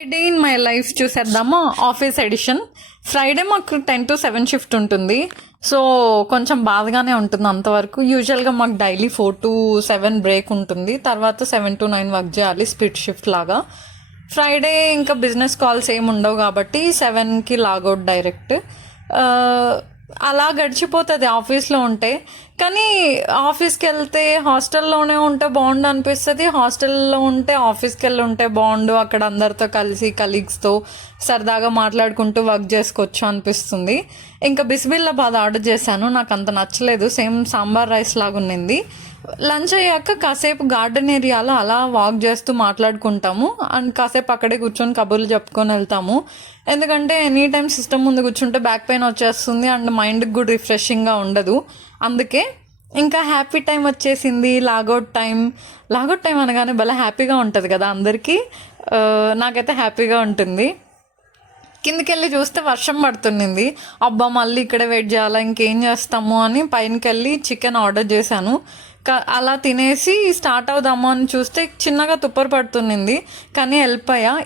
Day in my life చూసేద్దామా. Office edition. Friday మాకు 10 to 7 shift ఉంటుంది. సో కొంచెం బాధగానే ఉంటుంది అంతవరకు. యూజువల్గా మాకు డైలీ 4 to 7 బ్రేక్ ఉంటుంది, తర్వాత 7 to 9 వర్క్ చేయాలి స్ప్లిట్ షిఫ్ట్ లాగా. ఫ్రైడే ఇంకా బిజినెస్ కాల్స్ ఏమి ఉండవు కాబట్టి 7కి లాగౌట్ డైరెక్ట్. అలా గడిచిపోతుంది ఆఫీస్లో ఉంటే. కానీ ఆఫీస్కి వెళ్తే హాస్టల్లోనే ఉంటే బాగుండు అనిపిస్తుంది, హాస్టల్లో ఉంటే ఆఫీస్కి వెళ్ళి ఉంటే బాగుండు, అక్కడ అందరితో కలిసి కలీగ్స్తో సరదాగా మాట్లాడుకుంటూ వర్క్ చేసుకోవచ్చు అనిపిస్తుంది. ఇంకా బిస్బిల్లాబాద్ ఆర్డర్ చేశాను, నాకు అంత నచ్చలేదు, సేమ్ సాంబార్ రైస్ లాగా ఉన్నింది. లంచ్ అయ్యాక కాసేపు గార్డెన్ ఏరియాలో అలా వాక్ చేస్తూ మాట్లాడుకుంటాము అండ్ కాసేపు అక్కడే కూర్చొని కబుర్లు చెప్పుకొని వెళ్తాము. ఎందుకంటే ఎనీ టైం సిస్టమ్ ముందు కూర్చుంటే బ్యాక్ పెయిన్ వచ్చేస్తుంది అండ్ మైండ్కి కూడా రిఫ్రెషింగ్గా ఉండదు. అందుకే ఇంకా హ్యాపీ టైం వచ్చేసింది. లాగౌట్ టైం అనగానే భలే హ్యాపీగా ఉంటుంది కదా అందరికీ. నాకైతే హ్యాపీగా ఉంటుంది. కిందికి వెళ్ళి చూస్తే వర్షం పడుతుంది. అబ్బా మళ్ళీ ఇక్కడే వెయిట్ చేయాలా, ఇంకేం చేస్తాము అని పైనకి వెళ్ళి చికెన్ ఆర్డర్ చేశాను. అలా తినేసి స్టార్ట్ అవుదాము అని చూస్తే చిన్నగా తుప్పరు పడుతుంది, కానీ వెళ్ళిపోయా.